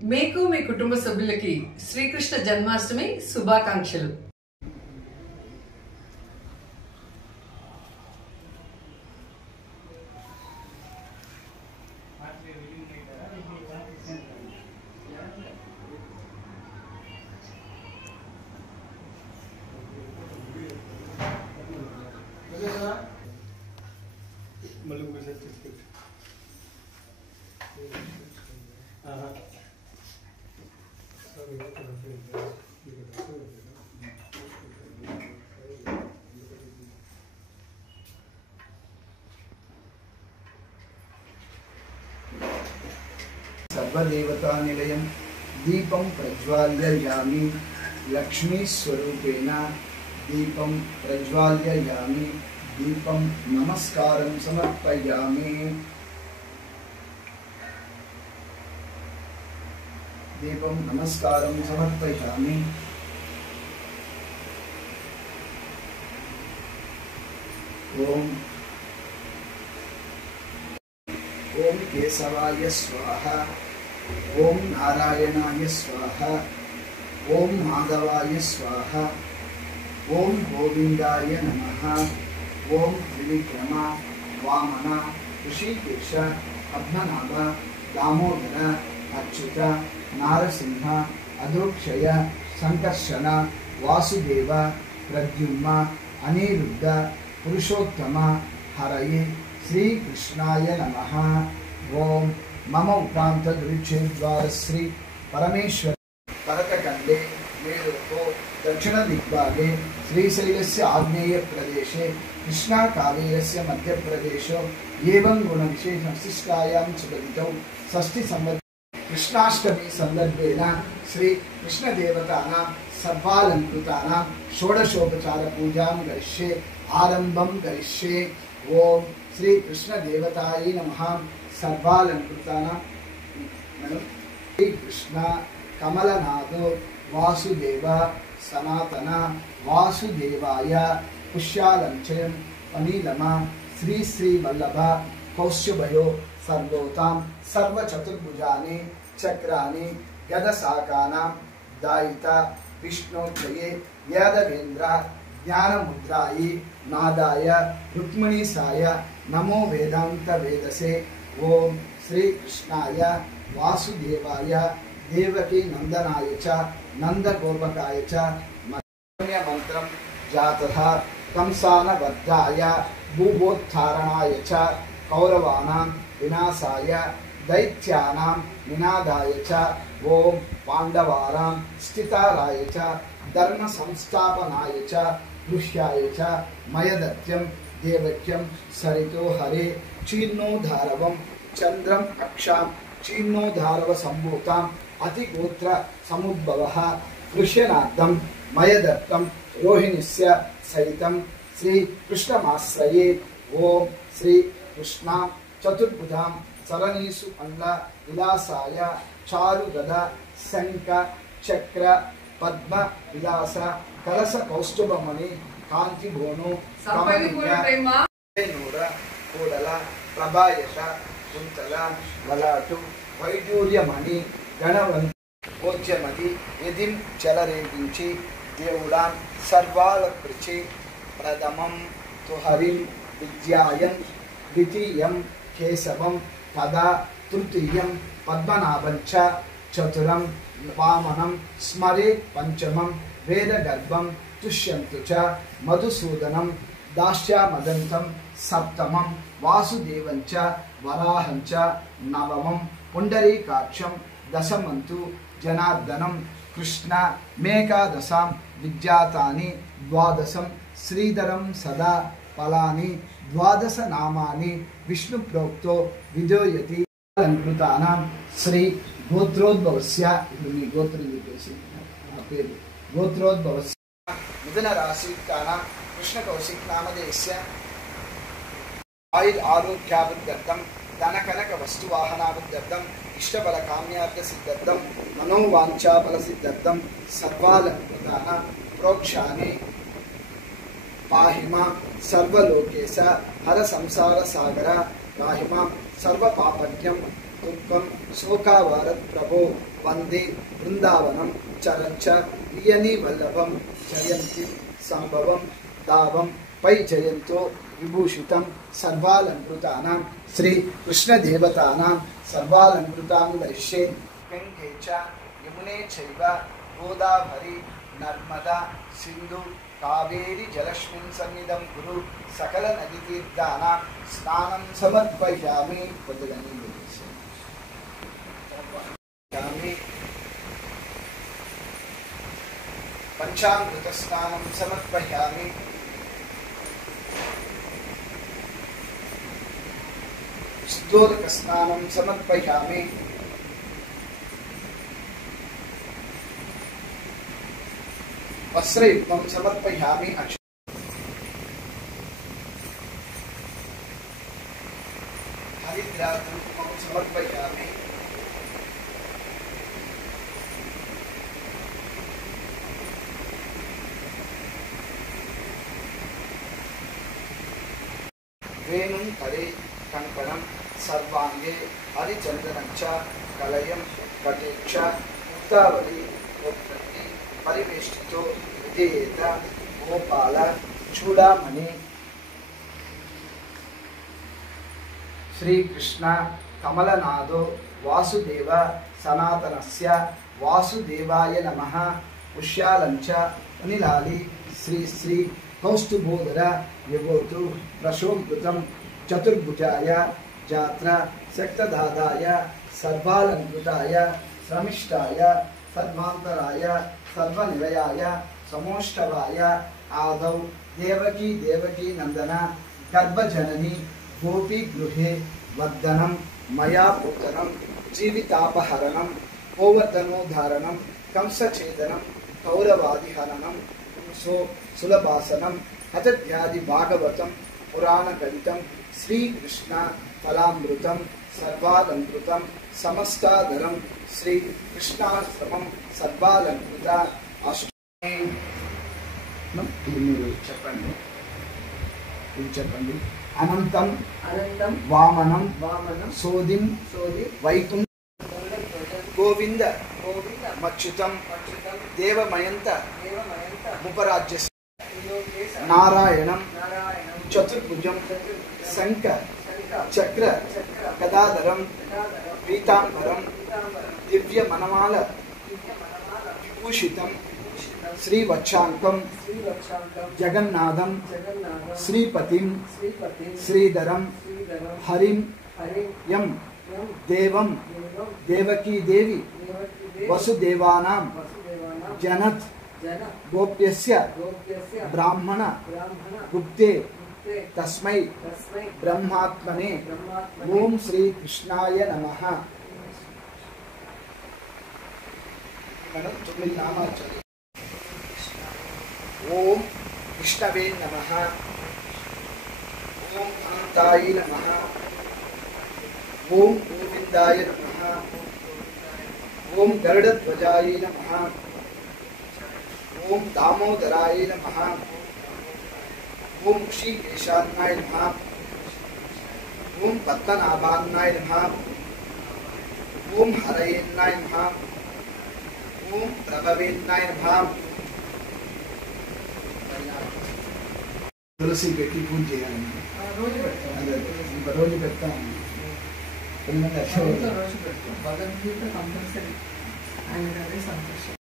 మీకు మీ కుటుంబ సభ్యులకి శ్రీకృష్ణ జన్మాష్టమి శుభాకాంక్షలు. सर्वदेवता निलयं दीपं प्रज्वाल्ययामि लक्ष्मी स्वरूपेण दीपं प्रज्वाल्ययामि दीपं नमस्कारं समर्पयामि दीपं नमस्कारं समर्पयामि ओम केशवाय स्वाहा ओम नारायणाय स्वाहा ओम माधवाय स्वाहा ओम गोविंदाय नमः ओम त्रिविक्रम वामन ऋषिकेश पद्मनाभ दामोदर अच्युत नारसिंह अधोक्षय संकर्षण वासुदेव प्रद्युम्न अनिरुद्ध पुरुषोत्तम हरये श्री कृष्णाय नमः। ओम मम उपांत द्वार श्री परमेश्वर भरतखंडे मेरुको दक्षिण दिग्भागे श्रीशैलस्य आग्नेय प्रदेशे कृष्णा कावेरस्य मध्य प्रदेशो एवं गुण विशेष विशिष्टायां सुबदितौ षष्ठी संवत्सरे कृष्णाष्टमी संदर्भेन श्री कृष्ण देवतानां सर्वालंकृतानां षोडशोपचार पूजां करिष्ये आरंभं करिष्ये। ओम श्री कृष्ण देवताय नमः। सर्वालंकृतानां श्री कृष्ण कमलनाथो वासुदेव सनातन वासुदेवाय पुष्यालंचयं अनिलम श्री श्री वल्लभ कौश्यभयो सर्वोतां सर्वचतुर्भुजानि चक्राणि गदशाकानां दायिता विष्णोच्चये यादवेन्द्र ज्ञानमुद्रायि नादाय रुक्मिणीसाय नमो वेदांत वेदसे। ओम श्री कृष्णाय वासुदेवाय देवकी नंदनाय च नंदगोपकाय च मंत्रं जातः कंसानवद्धाय भूभोत्थारणाय च कौरवाणां विनाशाय दैत्यानां निनादाय च ओम पांडवानां स्थिताराय च धर्म संस्थापनाय च दृश्याय च मयदत्यं देवक्यं सरितो हरे चीर्णोधारवं चंद्रम अक्षां चीर्णोधारव संभूतां अतिगोत्र समुद्भवः कृष्यनाथं मयदत्तं रोहिणीस्य सहितं श्री कृष्णमाश्रये। ओम श्री कृष्ण चतुर्भुजां चरणीषु अंड विलासाय चारुगदा शंख चक्र पद्म विलास कलश कौस्तुभमणि कांति भोनो नूर कोडल प्रभायश कुंतल ललाटु वैडूर्यमणि गणवंत भोज्यमति यदिं चलरेगिंचि देवुडां सर्वालकृचि प्रथमं तु हरिं विद्यायं द्वितीयं केशवं तदा तृतीयं पद्मनाभं च चतुरं वामनं स्मरेत् पंचमं वेदगर्भं तुष्यन्तु च मधुसूदनं दास्यामदन्तं सप्तमं वासुदेवं च वराहं च नवमं पुण्डरीकाक्षं दशमं तु जनार्दनं कृष्ण मेकादशां विद्यातानि द्वादशं श्रीधरं सदा फलानि द्वादश नामानि विष्णु प्रोक्तो विदोयति। अलंकृतानां श्री गोत्रोद्भवस्य गोत्रोद्भवस्य मिथुन राशियुक्तानां कृष्ण कौशिक नामधेयस्य आयुर आरोग्याभिवृद्ध्यर्थं धनकनक वस्तुवाहनाभिवृद्ध्यर्थं इष्टफल काम्यार्थ सिद्ध्यर्थं मनोवांछाफल सिद्ध्यर्थं सर्वालंकृतानां प्रोक्षानि पाहिमा सर्वलोकेश हर संसार सागर पाहिमा सर्व पापज्ञं तुर्कं शोकावारत प्रभो वंदे वृंदावनम चरच्च प्रियनी वल्लभम जयंती संभवम दावम पै जयंतो विभूषितं सर्वालंकृतानां श्री कृष्ण देवतानां सर्वालंकृतां वैश्ये गंगे च यमुने चैव गोदावरी नर्मदा सिंधु कावेरी जलस्मिन् सन्निधं कुरु सकल नदी तीर्थानां स्नानं समर्पयामि पंचामृत स्नानं समर्पयामि स्तोत्रक स्नानं समर्पयामि वस्त्रयुग्मं समर्पयामि हरिद्राकुङ्कुमं समर्पयामि वेणुं करे कङ्कणं सर्वाङ्गे हरिचन्दनं च कलयं कटे च मुक्तावली गोत्रति परिवेष्टितो विधेयेत गोपाल चूडामणि श्रीकृष्ण कमलनादो वासुदेव सनातनस्य वासुदेवाय नमः पुष्यालंच अनिलाली श्री श्री कौस्तुभोदर यवोतु प्रशोभृतं चतुर्भुजाय जात्रा शक्तदादाय सर्वालंकृताय श्रमिष्ठाय सर्वांतराय सर्वनिलयाय समोष्टवाय आदौ देवकी देवकी नंदन गर्भजननी गोपी गृहे वर्धनं मया पुत्रं जीवितापहरणं गोवर्धनोद्धारणं कंसछेदनं कौरवादिहरणं सुलभासनं हतध्यादि भागवतं पुराणकलितं श्रीकृष्ण फलामृतं सर्वालंकृतं समस्ताधरं श्रीकृष्णाश्रमं सर्वालंकृत अष्टमी చెప్పండి అనంతం వామనం సోదిం వైకుంఠ గోవింద మచ్యుతం దేవమయంత ఉపరాజ్య నారాయణం చతుర్భుజం శంఖ చక్ర గదాధరం పీతాంబరం దివ్య మనమాల విభూషితం శ్రీవత్సాంకం జగన్నాథం శ్రీపతిం శ్రీధరం హరిం యం దేవం దేవకీ దేవి వసుదేవానాం జనత్ గోప్యస్య బ్రాహ్మణ గుప్తే తస్మై బ్రహ్మాత్మనే ఓం శ్రీ కృష్ణాయ నమః. మనం 9 నామాలు చదివాం. ఓం విష్ణవే నమః, ఓం అనంతాయ నమః, ఓం గోవిందాయ నమః, ఓం గరుడధ్వజాయ నమః, ఓం దామోదరాయ నమః, ఓం శ్రీకేశాయ నమః, ఓం పద్మనాభాయ నమః, ఓం హరయే నమః, ఓం ప్రభవే నమః. తులసి పెట్టి పూజ చేయాలండి. రోజు పెడతాం. రోజు పెడతాం. భగవద్గీత కంపల్సరీ ఆయన అదే సంతోషం.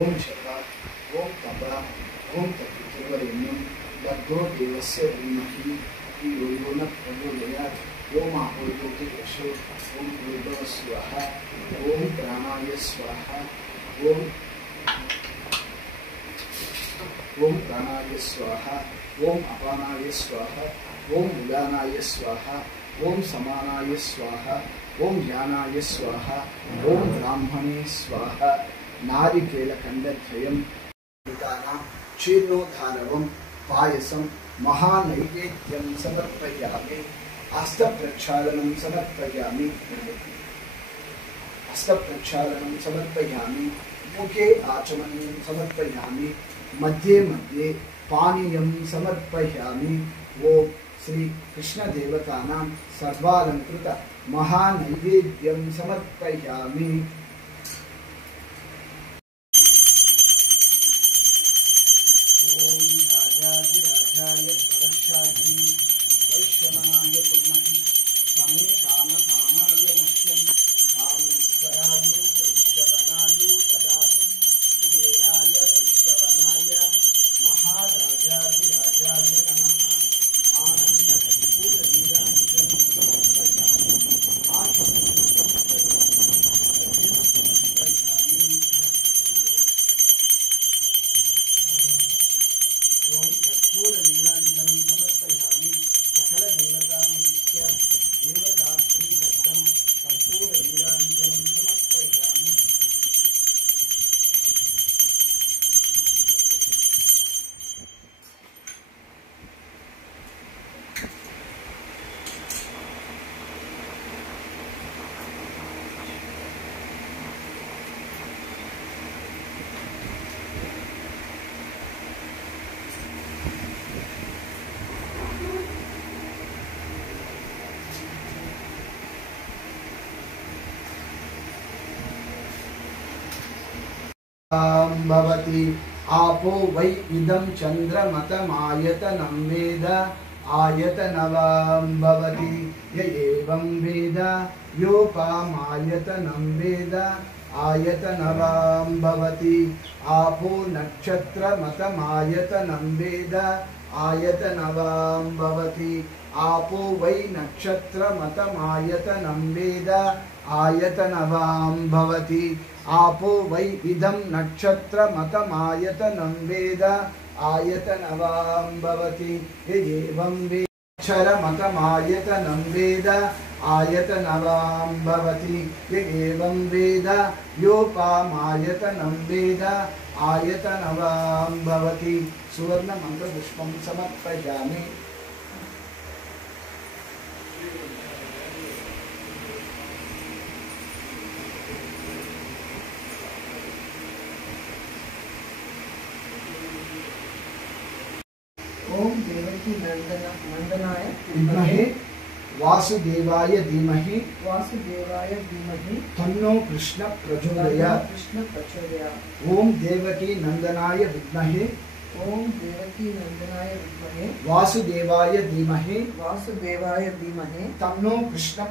ओम शर्वा ओम तपा ओम तत्पुत्रवरेण्यं भर्गो देवस्य धीमहि धियो यो न प्रचोदयात् ओम आपो ज्योतिर्वशो ओम भूर्भुवः स्वाहा ओम प्राणाय स्वाहा ओम प्राणाय स्वाहा ओम अपानाय स्वाहा ओम उदानाय स्वाहा ओम समानाय स्वाहा ओम ज्ञानाय स्वाहा ओम ब्राह्मणे स्वाहा नारिकेलखण्डद्वयं क्षीरोधारवं पायसं महानैवेद्यं समर्पयामि हस्तप्रक्षालनं समर्पयामि मुखे आचमनीयं समर्पयामि मध्ये मध्ये पानीयं समर्पयामि ओम श्री कृष्ण देवतानां सर्वालंकृत महानैवेद्यं समर्पयामि ओम राजाधिराजाय प्रदक्षाति वैश्वनाय कुर्महि समे कामकामाय मह्यं कामेश्वराय वैश्वनाय तदातु कुबेराय वैश्वनाय महाराजाधिराजाय नमः आनंद कर्पूर नीराजनं समर्पयामि आचमनीयं समर्पयामि ओम कर्पूर नीराजनं समर्पयामि सकल देवतामुद्दिश्य देवतास्त्री शब्दं कर्पूर नीराजनं समर्पयामि भवति आपो वै इदं चन्द्रमतमायतनं वेद आयतनवां भवति य एवं वेद योपामायतनं वेद आयतनवां भवति आपो नक्षत्रमतमायतनं वेद आयतनवां भवति आपो वै नक्षत्रमतमायतनं वेद आयतनवां भवति आपो वै इदं नक्षत्रमतमायतनं वेद आयतनवां भवति एवं वेक्षरमतमायतनं वेद आयतनवां भवति एवं वेद योपामायतनं वेद आयतनवां भवति सुवर्णमन्त्रपुष्पं समर्पयामि ओम देवकी नंदनाय विद्महे वासुदेवाय धीमहि तन्नो कृष्ण प्रचोदयात् कृष्ण प्रचोदयात् ओम देवकी नंदनाय विद्महे ओम देवकी नंदनाय विद्महे वासुदेवाय धीमहि तन्नो कृष्ण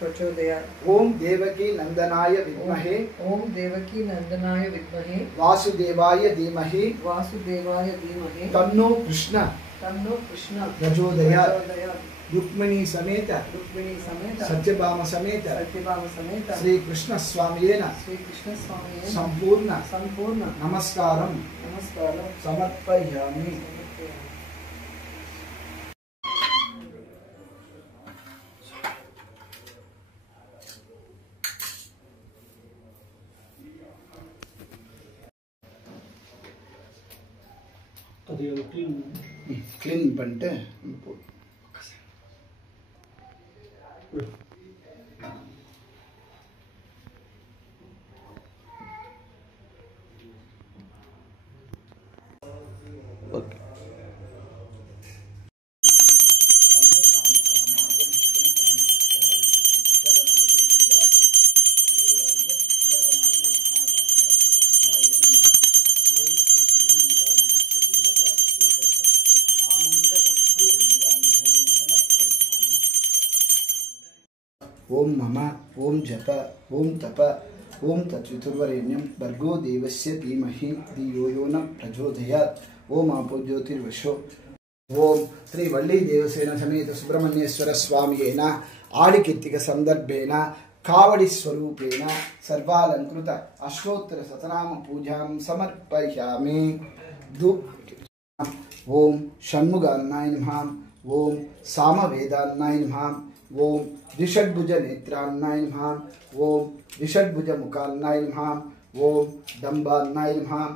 प्रचोदयात् ओम देवकी नंदनाय विद्महे वासुदेवाय धीमहि तन्नो कृष्ण प्रचोदयात् रुक्मिणी समेत सत्यभामा समेत श्री कृष्ण स्वामियेन संपूर्ण नमस्कारं समर्पयामि क्लीन பண்ணிட்டு ஓகே ओम मम ओम जप ओम तप ओम तत्वितुर्वरेण्यं भर्गो देवस्य धीमहि धियो यो न प्रचोदयात् ओम आपो ज्योतिर्वशो ఓం శ్రీ వల్లి దేవసేన సమేత సుబ్రహ్మణ్యేశ్వర స్వామియేన ఆడికిత్తిక సందర్భేన కావడి స్వరూపేణ సర్వాలంకృత అష్టోత్తర శతనామ పూజాం సమర్పయామి. ఓం షణ్ముగాన్నాయ నమః. ఓం సామవేదాన్నాయ నమః. ఓం ద్విషడ్భుజ నేత్రాన్నాయ నమః. ఓం ద్విషడ్భుజ ముఖాన్నాయ నమః. ఓం డంబాన్నాయ నమః.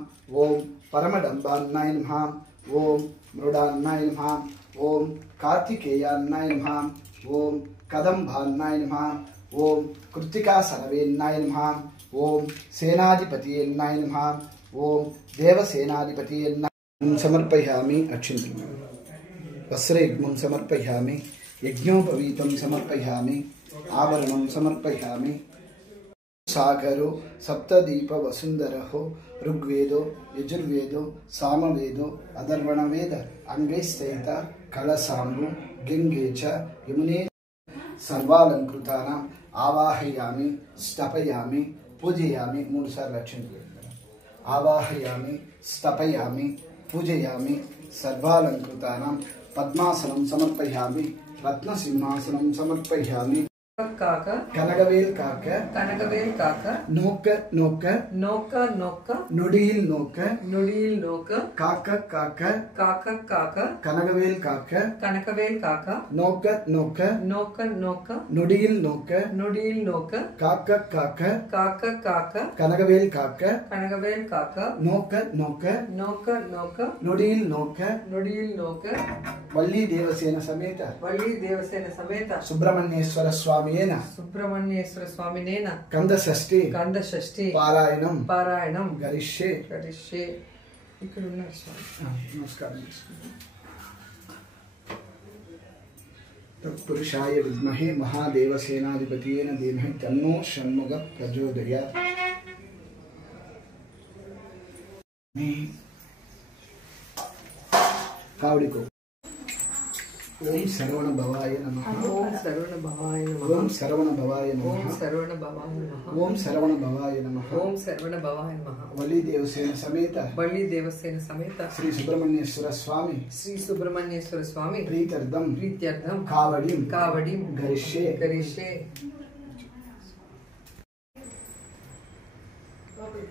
ఓం పరమడంబాన్నాయ నమః. ఓం మృడాన్నాయ నమః. ఓం కార్తికేయాన్నాయ నమః. ఓం కదంబాన్నాయ నమః. ఓం కృత్తికా సరవేన్నాయ నమః. ఓం సేనాధిపతియేన్నాయ నమః. ఓం దేవసేనాధిపతియేన్నాయ సమర్పయామి. అక్షింతలు వస్త్రయుగ్మం సమర్పయామి. యజ్ఞోపవీతం సమర్పయామి. ఆభరణం సమర్పయామి. సాగరో సప్తదీప వసుంధరో ఋగ్వేదో యజుర్వేదో సామవేదో అధర్వణవేద అంగైస్తైత కళసాంబు గంగే చ యమునే సర్వాలంకృతానాం ఆవాహయామి స్థపయామి పూజయామి. 3 సార్లు అక్షింతలు ఆవాహయామి స్థపయామి పూజయామి. సర్వాలంకృతానాం పద్మాసనం సమర్పయామి. రత్నసింహాసనం సమర్పయామి. కాక కనగవేల్ కాక కనకవేల్ కాక నోక నోక నోక నోక నుడిயில் నోక నుడిயில் నోక కాక కాక కాక కాక కనగవేల్ కాక కనకవేల్ కాక నోక నోక నోక నోక నుడిயில் నోక నుడిயில் నోక కాక కాక కాక కాక కనగవేల్ కాక కనకవేల్ కాక నోక నోక నోక నోక నుడిயில் నోక నుడిயில் నోక వల్లి దేవసేన సమేత వల్లి దేవసేన సమేత సుబ్రహ్మణ్యేశ్వర స్వామియేన సుబ్రహ్మణ్యేశ్వర స్వామినేన కంద షష్ఠి కంద షష్ఠి పారాయణం పారాయణం గరిష్యే. గరిష్యే. ఇక్కడ ఉన్నారు స్వామి. నమస్కారం. తత్పురుషాయ విద్మహే మహాదేవసేనాధిపతియేన ధీమహి తన్నో షణ్ముగ ప్రచోదయాత్. కావడికో. ఓం శరవణ భవాయ నమః. ఓం శరవణ భవాయ నమః. ఓం శరవణ భవాయ ఓం నమః. శరవణ భవాయ నమః. ఓం శరవణ భవాయ నమః. ఓం శరవణ భవాయ నమః. వల్లి దేవసేన సమేత వల్లి దేవసేన సమేత శ్రీ సుబ్రహ్మణ్యేశ్వర స్వామి శ్రీ సుబ్రహ్మణ్యేశ్వర స్వామి ప్రీత్యర్థం ప్రీత్యర్థం కావడిం కావడిం గరిష్యే. గరిష్యే. స్వామి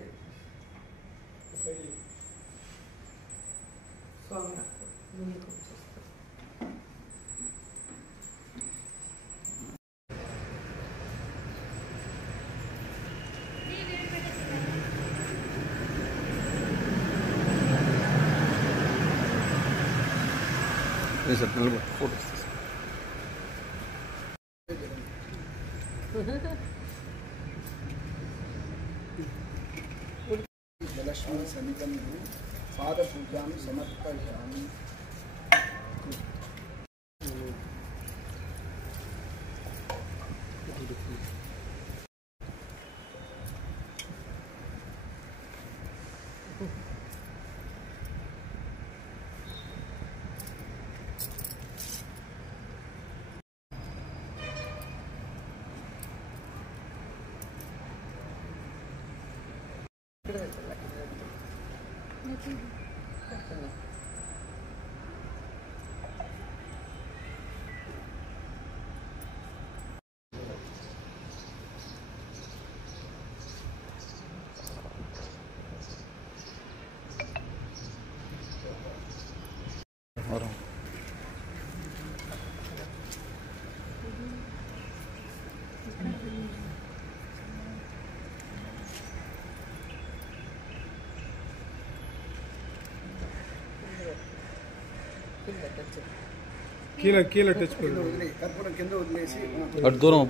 లక్ష్మణ సన్నిధం పాద పూజాం సమర్పయామి. కీల టచ్ కర్పూరం కింద వదిలేసి అటు దూరం